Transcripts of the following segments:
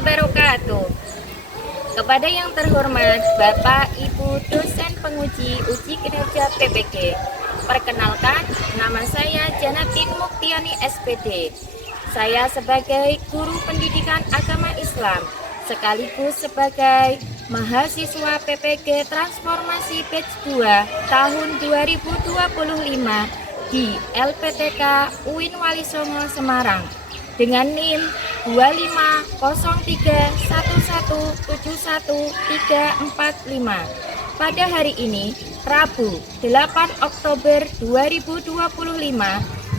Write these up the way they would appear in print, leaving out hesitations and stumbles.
wabarakatuh. Kepada yang terhormat Bapak Ibu dosen penguji uji kinerja PPG, perkenalkan nama saya Janatin Muktiani SPD. Saya sebagai guru pendidikan agama Islam sekaligus sebagai mahasiswa PPG Transformasi Batch 2 tahun 2025 di LPTK UIN Walisongo Semarang dengan NIM 25011717345. Pada hari ini, Rabu 8 Oktober 2025,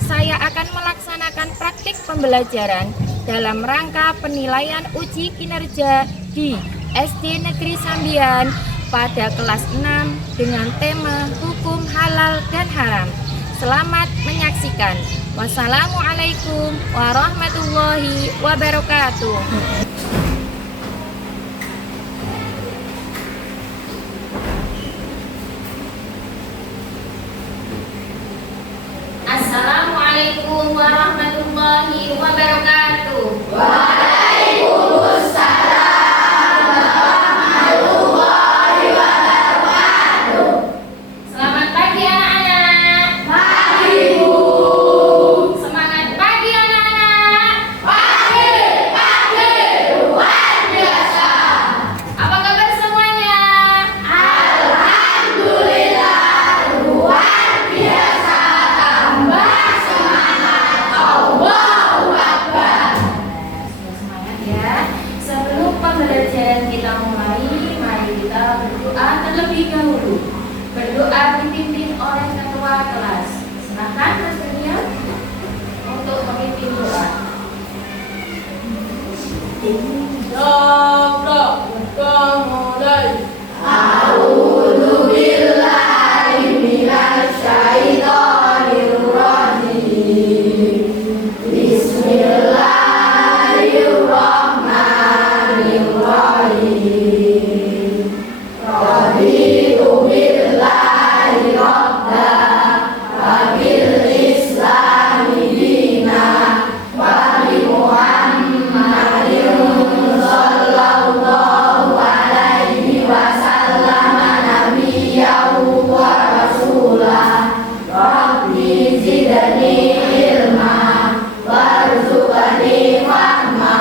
saya akan melaksanakan praktik pembelajaran dalam rangka penilaian uji kinerja di SD Negeri Sambian pada kelas 6 dengan tema hukum halal dan haram. Selamat menyaksikan. Wassalamualaikum warahmatullahi wabarakatuh. Assalamualaikum warahmatullahi wabarakatuh. Terlebih dahulu berdoa dipimpin oleh ketua kelas. Silakan bersedia untuk memimpin doa. Kita mulai. A'udzubillahi minasyaitonirrajim. Bismillahirrahmanirrahim. Raditu billahi rabba wa bil islami dina wa bi Muhammadin sallallahu alaihi wasallam nabiyyan wa rasulah. Rabbi zidni ilma warzuqni fahma.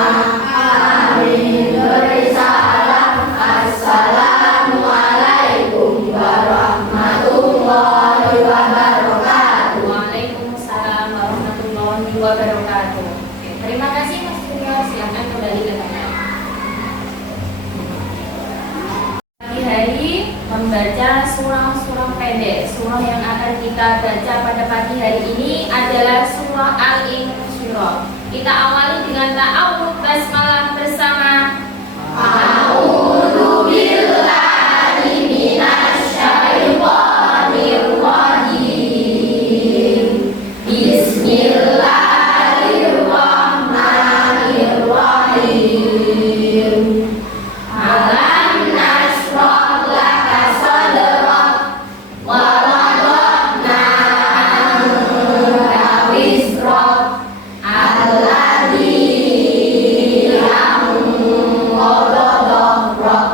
Amin. Berisalam. Assalamualaikum warahmatullahi wabarakatuh. Waalaikumsalam warahmatullahi wabarakatuh. Terima kasih Mas Junior. Silakan kembali ke tempat. Pagi hari membaca surah-surah pendek. Surah yang akan kita baca pada pagi hari ini adalah surah Al-Insyirah. Kita awali dengan ta'awudz basmalah bersama. A'udzubillahi minasyaitonirrajim. Bismillahirrahmanirrahim. Alam nashrah laka sadrak wa wada'na anka wizrak alladzi anqadha dhahrak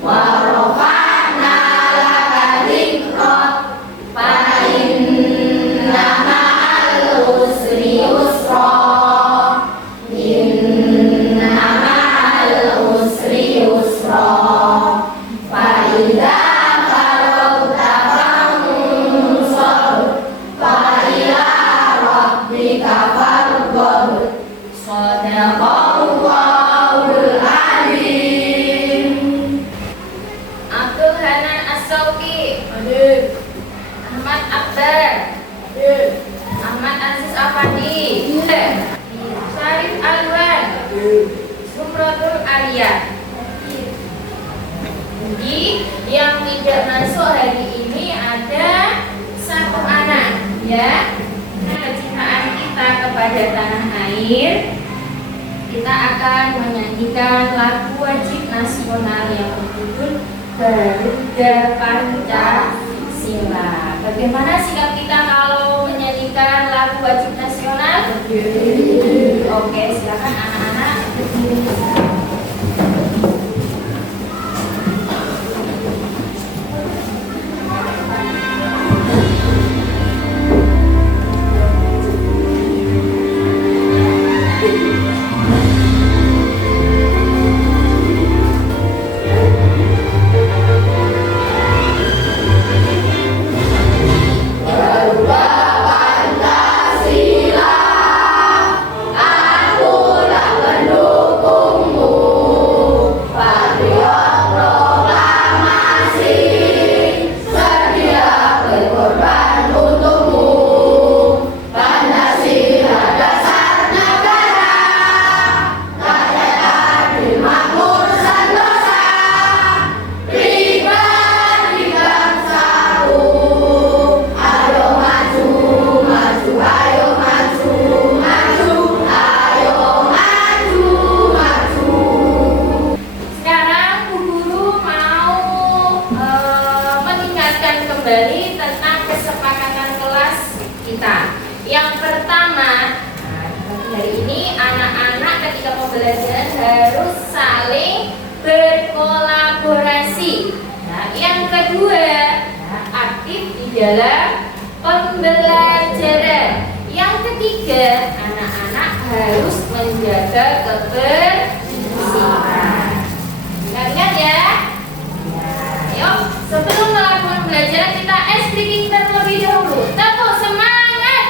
wa rafa'na laka dhikrak fa inna ma'al usri yusra. Inna ma'al usri yusra. Fa idza faragta fansab fa ila rabbika farghab. Shadaqallahul azim. Abdul Hanan As-Sauki, Hadir. Ahmad Akbar, Hadir. Ahmad Aziz Afandi, Syarif Alwan, Hadir. Sumratul Aliyah. Jadi yang tidak masuk hari ini ada satu anak, ya. Kecintaan kita kepada tanah air, kita akan menyanyikan lagu wajib nasional yang berjudul Garuda Pancasila. Bagaimana sikap kita kalau menyanyikan lagu wajib nasional? Oke, silakan anak-anak berdiri. harus saling berkolaborasi. Nah, yang kedua, aktif di dalam pembelajaran. Yang ketiga, anak-anak harus menjaga kebersihan. Ingat ya. Yuk, sebelum melakukan pembelajaran kita ice breaking terlebih dahulu. Tepuk semangat.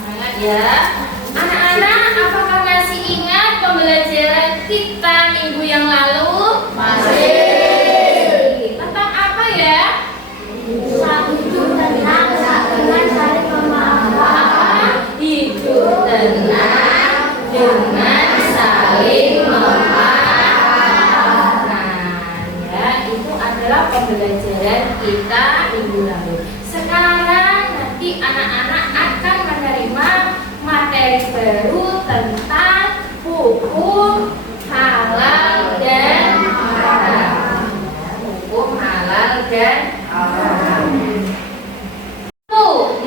Semangat ya. Anak-anak, apakah masih ingat pembelajaran kita minggu yang lalu? Masih. Tentang apa ya? Hidup tenang dengan saling memaafkan. Hidup tenang dengan saling memaafkan. Ya, itu adalah pembelajaran kita minggu lalu. Sekarang nanti anak-anak akan menerima materi baru tentang hukum halal dan haram. Hukum halal dan haram.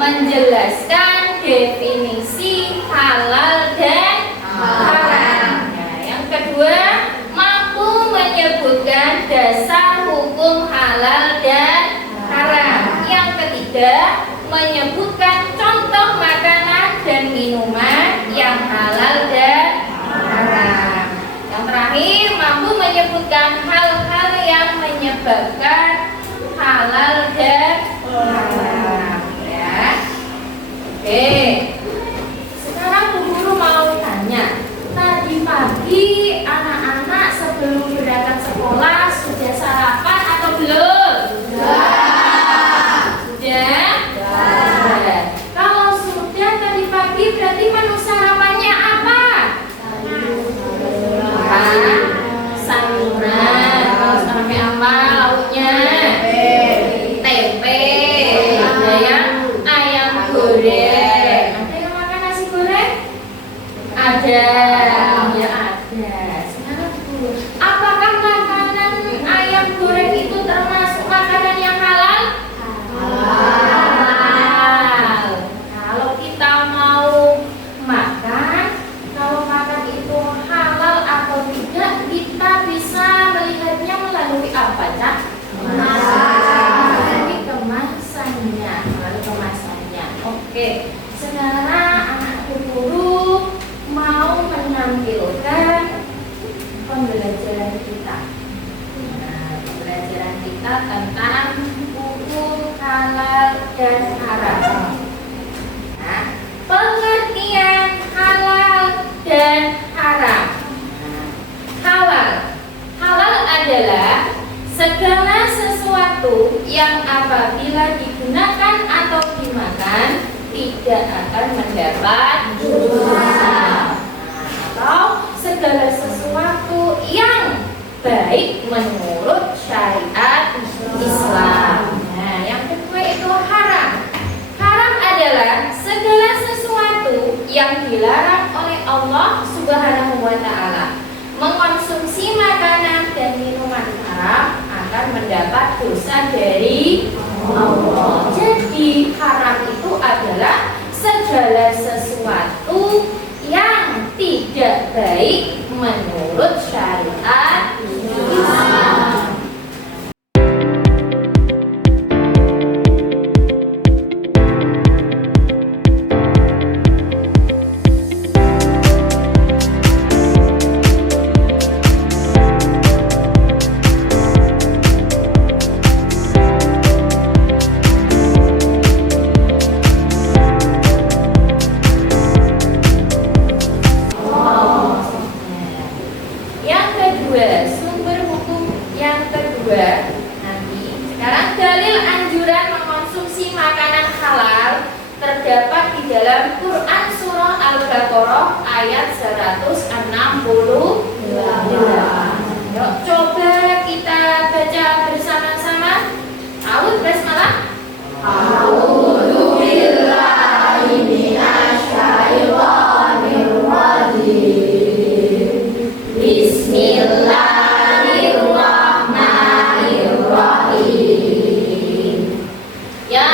Menjelaskan definisi halal dan haram. Nah, yang kedua, mampu menyebutkan dasar hukum halal dan haram. Yang ketiga, menyebutkan contoh makanan dan minuman yang halal dan haram. Yang terakhir, mampu menyebutkan hal-hal yang menyebabkan halal dan haram. Oke, sekarang Bu Guru mau tanya. Tadi pagi anak-anak sebelum berangkat sekolah sudah sarapan atau belum? Sudah. Sudah? Kalau sudah tadi pagi berarti menu sarapannya apa? Sayuran. Terus pakai apa lauknya? Tempe. Ada yang ayam goreng. Ada yang makan nasi goreng? Ada. Ya ada. Sekarang dulu, apakah makanan ayam goreng itu termasuk makanan yang halal? Halal. Kalau kita mau makan, kalau makan itu halal atau tidak, kita bisa melihatnya melalui apa, Cak? Melalui kemasannya. Melalui kemasannya. Oke. Sekarang anak guru mau menampilkan pembelajaran kita. Nah, pembelajaran kita tentang hukum halal dan haram. Nah, pengertian halal dan haram. Nah, halal adalah segala sesuatu yang apabila digunakan atau dimakan tidak akan mendapat dosa. Atau segala sesuatu yang baik menurut syariat Islam. Nah, yang kedua itu haram. Haram adalah segala sesuatu yang dilarang oleh Allah Subhanahu wa Ta'ala. Mengkonsumsi makanan dan minuman haram akan mendapat dosa dari Allah. Jadi haram itu adalah segala sesuatu yang tidak baik menurut syariat Islam. Terdapat di dalam Quran Surah Al-Baqarah ayat 168. Yuk, coba kita baca bersama-sama. A'udzu basmalah. A'udzu billahi minasyaitonir rajim. Bismillahirrahmanirrahim. Ya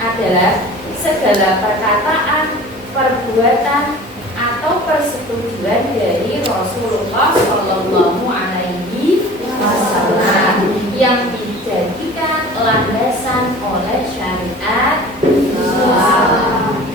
adalah segala perkataan, perbuatan, atau persetujuan dari Rasulullah Shallallahu Alaihi Wasallam yang dijadikan landasan oleh syariat Islam.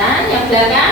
Dan yang belakang.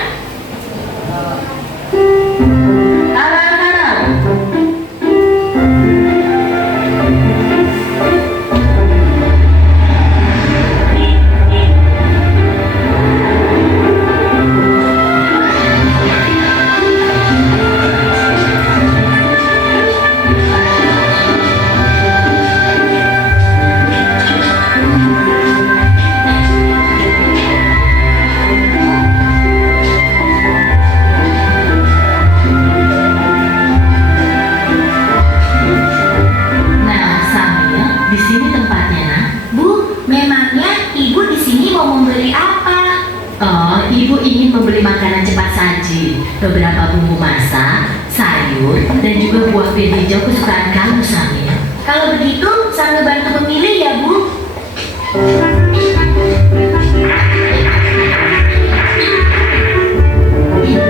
Ibu ingin membeli makanan cepat saji, beberapa bumbu masak, sayur, dan juga buah pir hijau kesukaan kamu, Samir. Kalau begitu, sambil bantu memilih ya, Bu.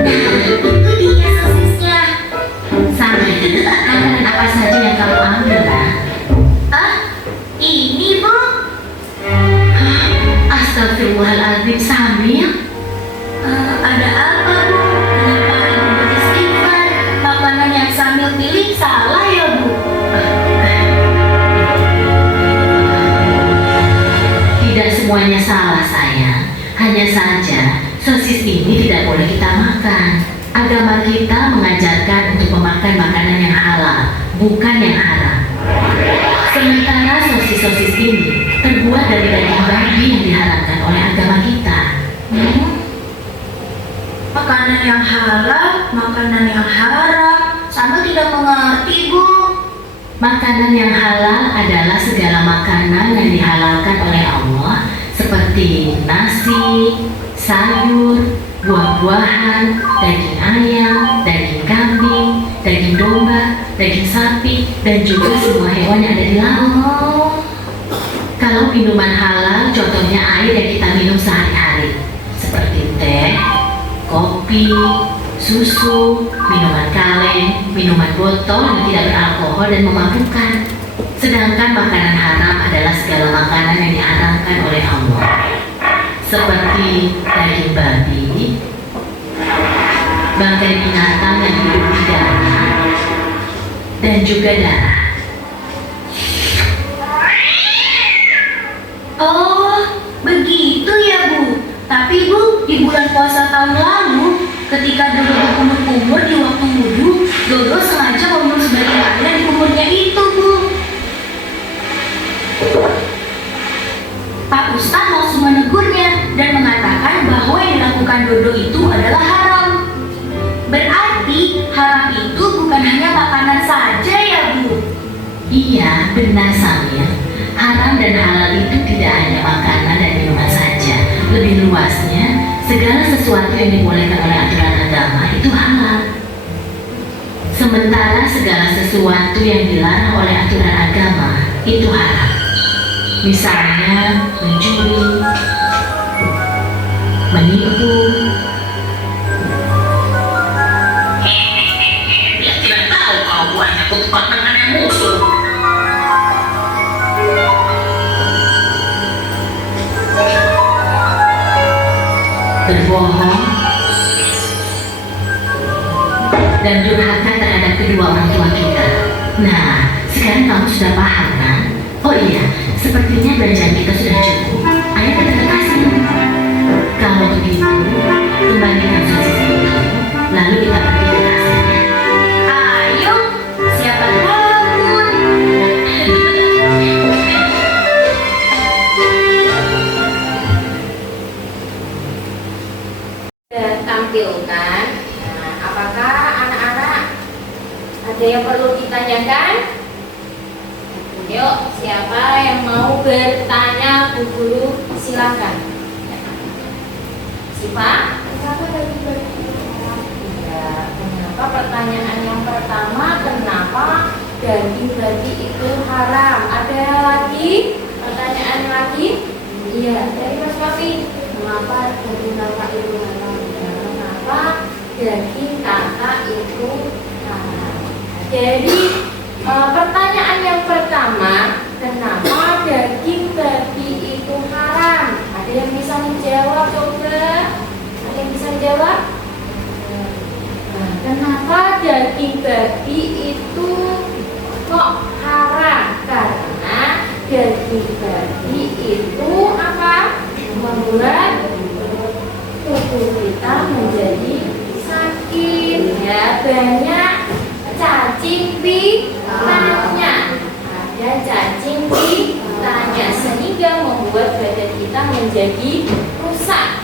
Nah, itu dia sosisnya. Samir, makanan apa saja yang kamu ambil, Nak? Ini, Bu. Astagfirullahaladzim, Samir. Ada apa, Bu? Kenapa Ibu beristighfar? Makanan yang Samil pilih salah ya, Bu? Tidak semuanya salah, sayang. Hanya saja sosis ini tidak boleh kita makan. Agama kita mengajarkan untuk memakan makanan yang halal, bukan yang haram. Sementara sosis-sosis ini terbuat dari daging babi yang diharamkan oleh agama kita. Makanan yang halal, makanan yang haram, sama tidak mengerti, Bu. Makanan yang halal adalah segala makanan yang dihalalkan oleh Allah, seperti nasi, sayur, buah-buahan, daging ayam, daging kambing, daging domba, daging sapi, dan juga semua hewan yang ada di laut. Kalau minuman halal, contohnya air yang kita minum sehari-hari, seperti teh, kopi, susu, minuman kaleng, minuman botol yang tidak beralkohol dan memabukkan. Sedangkan makanan haram adalah segala makanan yang diharamkan oleh Allah, seperti daging babi, bangkai binatang yang hidup di darat, dan juga darah. Oh, begitu ya Bu. Tapi Bu, di bulan puasa tahun lalu, ketika Dodo berkumur-kumur di waktu wudhu, Dodo sengaja membunuh sebagian air di kumurnya itu Bu. Pak Ustadz langsung menegurnya dan mengatakan bahwa yang dilakukan Dodo itu adalah haram. Berarti haram itu bukan hanya makanan saja ya Bu? Iya, benar Samir. Haram dan halal itu tidak hanya makanan dan minuman saja. Lebih luasnya, segala sesuatu yang dibolehkan oleh aturan agama itu halal. Sementara segala sesuatu yang dilarang oleh aturan agama itu haram. Misalnya mencuri, menipu. Dia tidak tahu kalau buahnya kutukan tangannya musuh. Berbohong dan durhaka terhadap kedua orang tua kita. Nah, sekarang kamu sudah paham kan? Oh iya, sepertinya belanjaan kita sudah cukup. Ayo kita ke kasir. Kalau begitu, kembalikan sosis itu, lalu kita pergi ke kasirnya. Ayo, siapa takut? Dan tampilkan. Nah, apakah anak-anak ada yang perlu ditanyakan? Yuk, siapa yang mau bertanya Bu Guru? Silakan. Siapa? Ya, kenapa pertanyaan yang pertama, kenapa daging babi itu haram? Ada lagi? Pertanyaan lagi? Iya, dari Mas Papi. Kenapa daging kakak itu haram? Ya, kenapa daging kakak itu haram? Jadi pertanyaan yang pertama, kenapa daging babi itu haram? Ada yang bisa menjawab coba? Ada yang bisa menjawab? Nah, kenapa daging babi itu kok haram? Karena daging babi itu apa? Membuat tubuh kita menjadi sakit, ya, banyak cacing pitanya, ada cacing pitanya sehingga membuat badan kita menjadi rusak.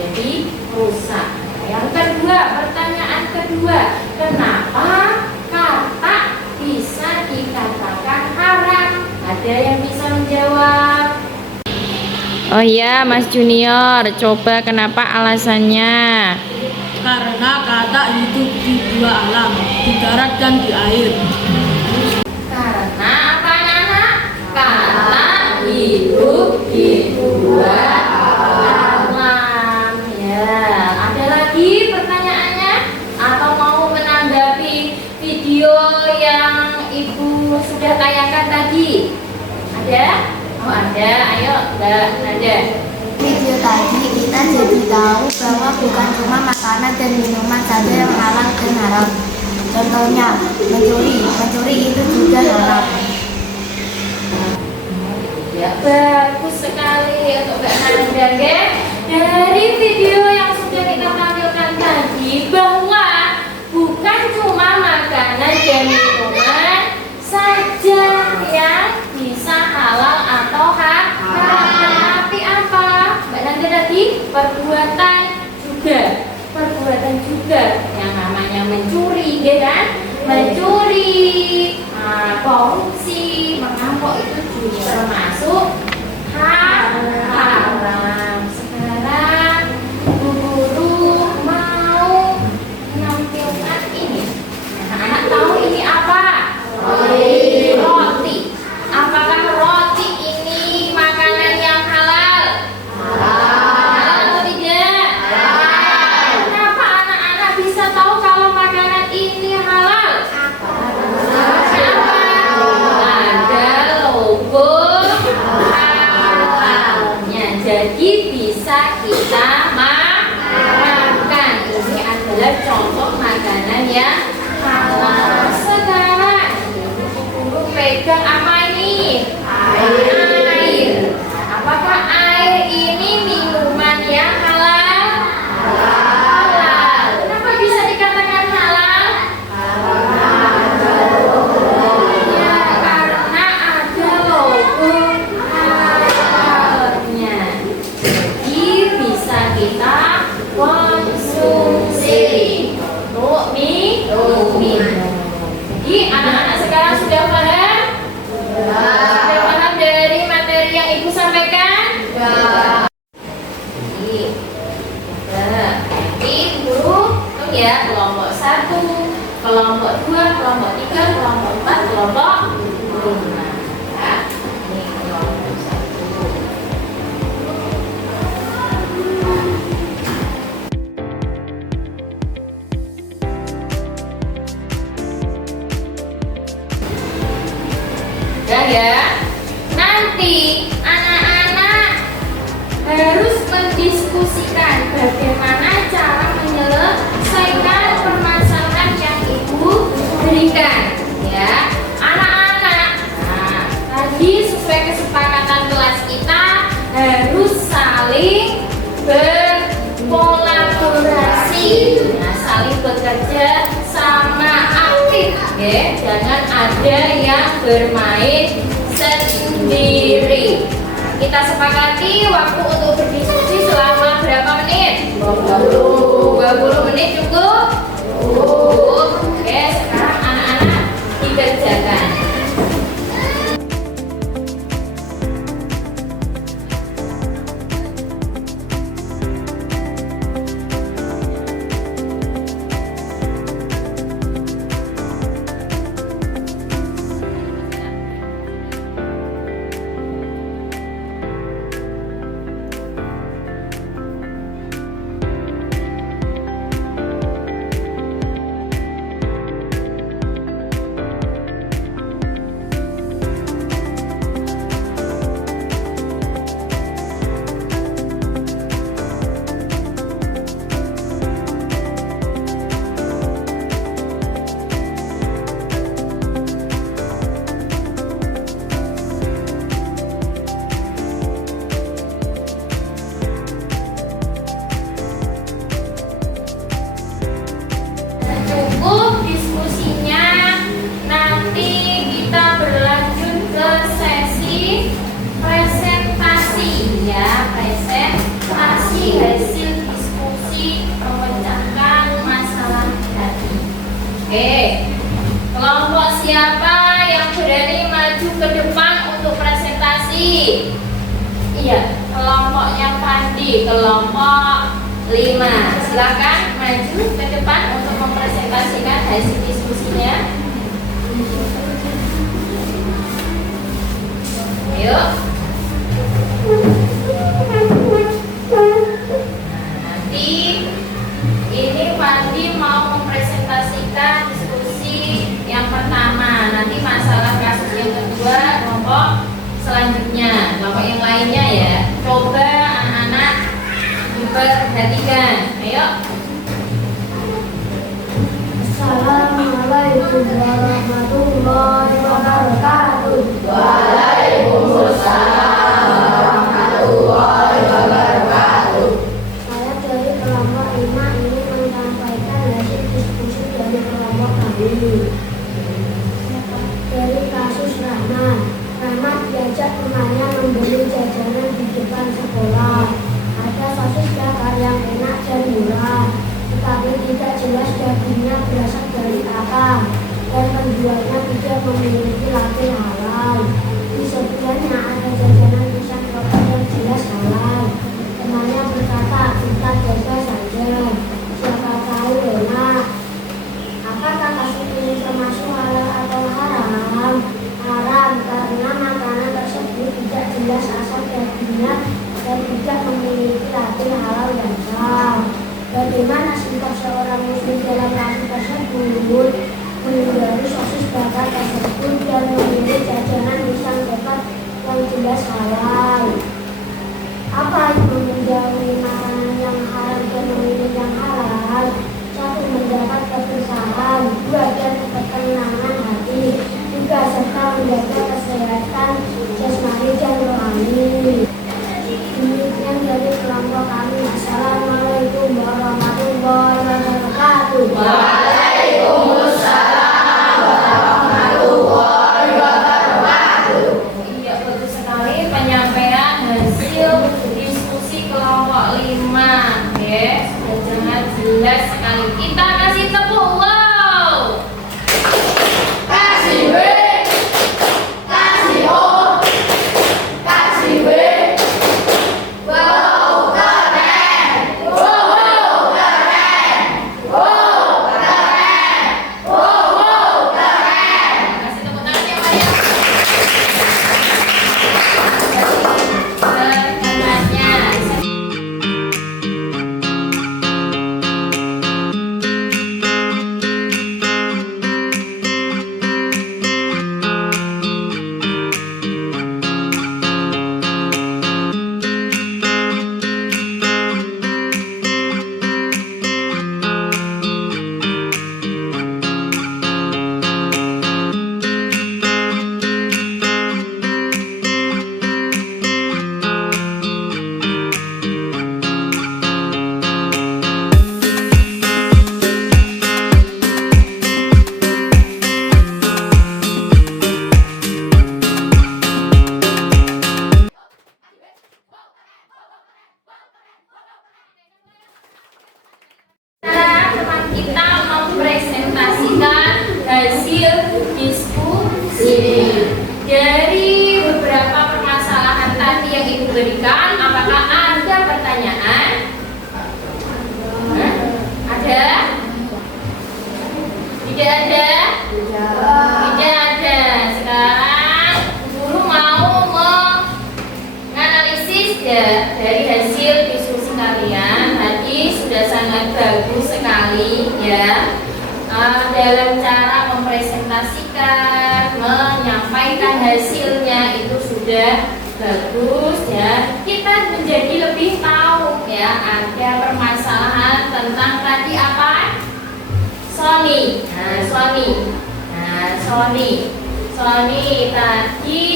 Jadi rusak. Yang kedua, pertanyaan kedua, kenapa katak bisa dikatakan haram? Ada yang bisa menjawab? Oh iya, Mas Junior, coba kenapa alasannya? Karena katak hidup di dua alam, di darat dan di air. Karena apa anak? Katak hidup di dua alam. Ya, ada lagi pertanyaannya? Atau mau menanggapi video yang Ibu sudah tayangkan tadi? Ada? Oh ada, ayo Mbak Nada. Video tadi kita jadi tahu bahwa bukan cuma makanan dan minuman saja yang halal dan haram. Contohnya mencuri itu juga haram. Ya, bagus sekali untuk Mbak Nanda ya. Dari video yang sudah kita tampilkan tadi bahwa bukan cuma makanan dan minuman saja yang bisa halal atau haram, tapi apa? Mbak Nanda tadi perbuatan juga yang namanya mencuri, ya kan? Mencuri, korupsi, merampok itu juga termasuk haram. Sekarang Bu Guru ya, kelompok 1, kelompok 2, kelompok 3, kelompok 4, kelompok 5 ya. Ini kelompok 1. Udah ya. Nanti anak-anak harus mendiskusikan bagaimana cara menyelesaikan permasalahan yang ibu berikan ya. Anak-anak, nah, tadi sesuai kesepakatan kelas kita harus saling berkolaborasi, nah, saling bekerja sama aktif ya. Jangan ada yang bermain sendiri. Kita sepakati waktu untuk berdiskusi selama berapa menit? 20 menit cukup? Oke, sekarang anak-anak dikerjakan. Cukup diskusinya, nanti kita berlanjut ke sesi presentasi ya, presentasi hasil diskusi memecahkan masalah tadi. Oke, kelompok siapa yang berani maju ke depan untuk presentasi? Iya, kelompoknya Pandi, kelompok 5. Silakan maju ke depan untuk mempresentasikan hasil diskusinya. Ayo. Nanti ini Pandi mau mempresentasikan diskusi yang pertama. Nanti masalah kasus yang kedua kelompok selanjutnya, kelompok yang lainnya ya. Coba anak-anak diperhatikan. Ayo. Assalamualaikum warahmatullahi wabarakatuh. Saya dari kelompok 5 ini menyampaikan hasil diskusi dari kelompok kami. Dari kasus Rahmat. Rahmat diajak temannya membeli jajanan di depan sekolah. Ada sosis bakar yang enak dan murah, tetapi tidak jelas dagingnya berasal dari apa, dan penjualnya tidak memiliki label halal. Di sebelahnya ada jajanan pisang lokal yang jelas halal. Temannya berkata, kita jaga saja, siapa tahu enak. Apakah kasus ini termasuk halal atau haram? Haram, karena makanan tersebut tidak jelas asal dagingnya dan tidak memiliki label halal dan sah. Bagaimana sikap seorang muslim dalam kasus tersebut? Menghindari sosis bakar tersebut dan memilih jajanan pisang bakar yang jelas halal. Apa itu menjauhi makanan yang haram dan memilih yang halal? 1. Mendapat kebersihan. 2. Dan ketenangan hati. 3. Serta menjaga kesehatan jasmani dan rohani. Demikian dari kelompok kami. Assalamualaikum warahmatullahi wabarakatuh. Waalaikumsalam warahmatullahi wabarakatuh. Iya, bagus sekali penyampaian hasil diskusi kelompok 5 ya. Sangat jelas sekali. Kita kasih tepuk. Wow. Kasih B, kasih O, kasih B. Wow, keren. Wow, keren. Wow, Tidak ada? Tidak ada. Sekarang guru mau menganalisis ya dari hasil diskusi kalian. Tadi sudah sangat bagus sekali ya. Dalam cara mempresentasikan, menyampaikan hasilnya itu sudah bagus ya. Kita menjadi lebih tahu ya ada permasalahan tentang tadi apa? Sony. Sony tadi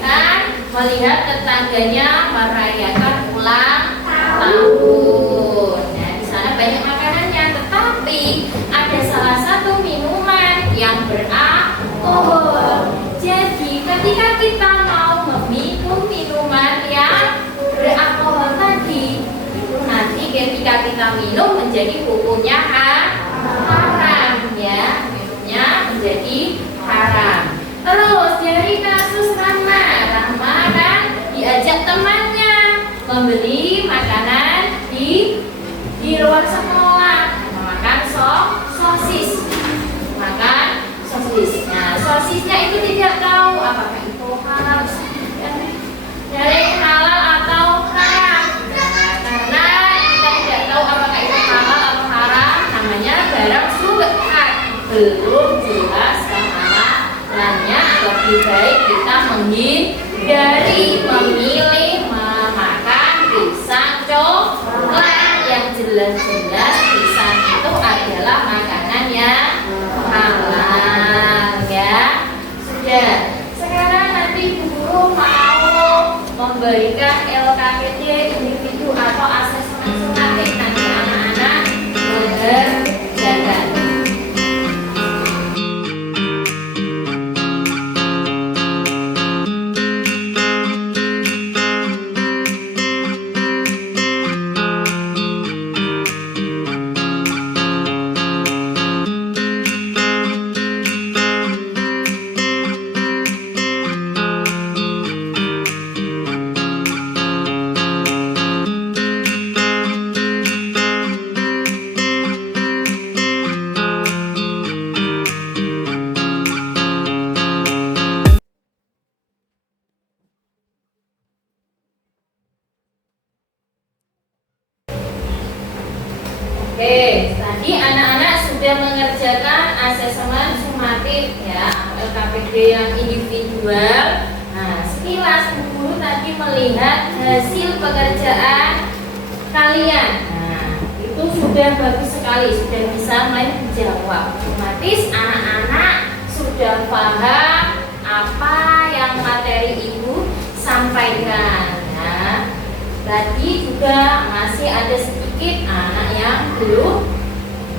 kan melihat tetangganya merayakan ulang tahun. Nah, di sana banyak makanannya, tetapi ada salah satu minuman yang beralkohol. Jadi ketika kita mau meminum minuman yang beralkohol tadi, itu nanti ketika kita minum menjadi hukumnya haram ya, minumnya menjadi haram. Terus dari kasus Rama kan diajak temannya membeli makanan di luar sekolah, makan sosis. Nah, sosisnya itu tidak tahu apakah itu halal, dari halal atau haram. Nah, karena kita tidak tahu apakah itu halal atau haram, namanya barang syubhat, belum jelas kehalalannya. Lebih baik kita menghindari memilih memakan pisang coklat yang jelas-jelas pisang itu adalah makanan yang halal ya. Sudah. Sekarang nanti guru mau memberikan LKPD individu atau asesmen sumatif, nanti anak-anak mengerjakan. Oke, tadi anak-anak sudah mengerjakan asesmen sumatif ya, LKPD yang individual. Nah, sekilas guru tadi melihat hasil pekerjaan kalian. Nah, itu sudah bagus sekali, sudah bisa menjawab. Otomatis anak-anak sudah paham apa yang materi ibu sampaikan. Nah, tadi juga masih ada sedikit anak yang belum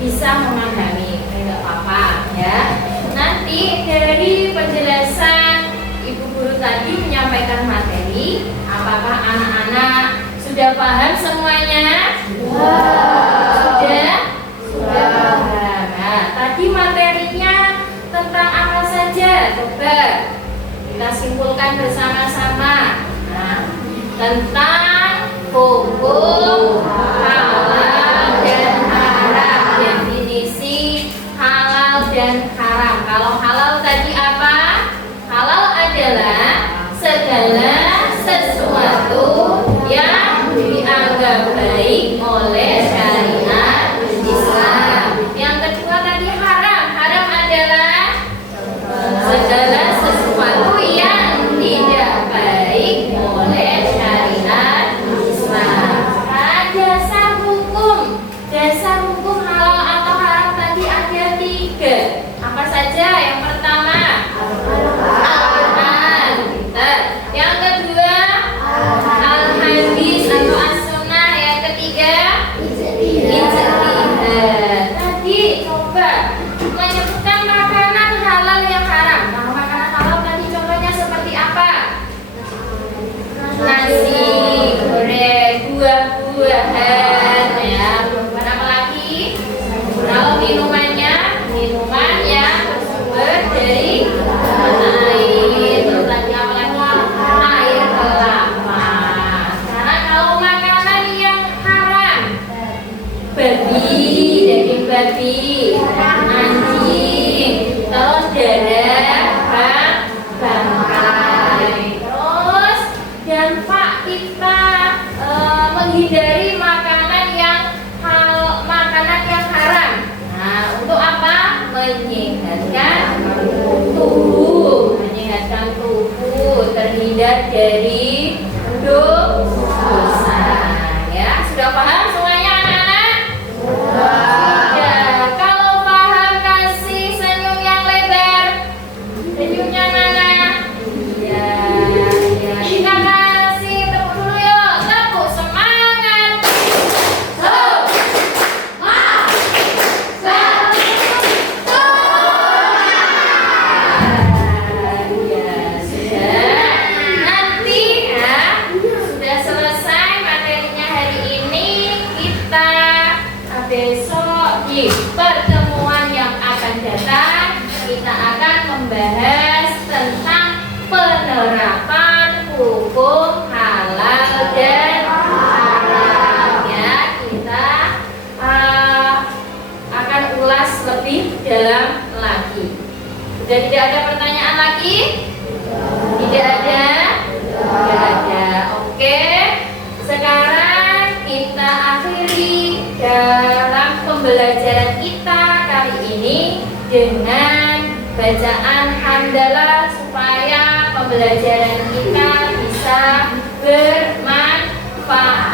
bisa memahami, tidak apa-apa ya. Nanti dari penjelasan ibu guru tadi menyampaikan materi, apakah anak-anak sudah paham semuanya? Sudah paham. Nah, tadi materinya tentang apa saja? Coba kita simpulkan bersama-sama. Nah, tentang hukum halal dan haram, definisi halal dan haram. Kalau halal tadi apa? Halal adalah segala sesuatu yang dianggap baik oleh syariat Islam. Yang kedua tadi haram. Haram adalah segala sesuatu yang tidak baik oleh syariat Islam. Dasar hukum halal atau haram tadi ada 3. Apa saja? Yang pertama Al-Quran. Yang kedua Al-Hadis atau As-Sunnah. Yang ketiga Ijtihad. Tadi coba menyebutkan makanan halal yang haram. Nah, makanan halal tadi contohnya seperti apa? Nasi goreng, buah-buahan ya. Kalau minumannya minuman yang bersumber dari air, terus lagi apa lagi? Air kelapa. Sekarang kalau makanan yang haram, babi, daging babi, anjing, menyehatkan tubuh, terhindar dari dosa. Ya, sudah paham semuanya anak-anak? Ya, kalau paham kasih senyum yang lebar. Senyumnya mana? Ya, ya. Kita kasih tepuk dulu yuk. Tepuk semangat. Ya, sudah. Nanti ya, sudah selesai materinya hari ini. Kita besok di pertemuan yang akan datang kita akan membahas tentang penerapan hukum halal dan haram. Ya, kita akan ulas lebih dalam lagi. Sudah tidak ada pertanyaan lagi? Tidak ada? Tidak ada. Oke. Sekarang kita akhiri dalam pembelajaran kita kali ini dengan bacaan hamdalah supaya pembelajaran kita bisa bermanfaat.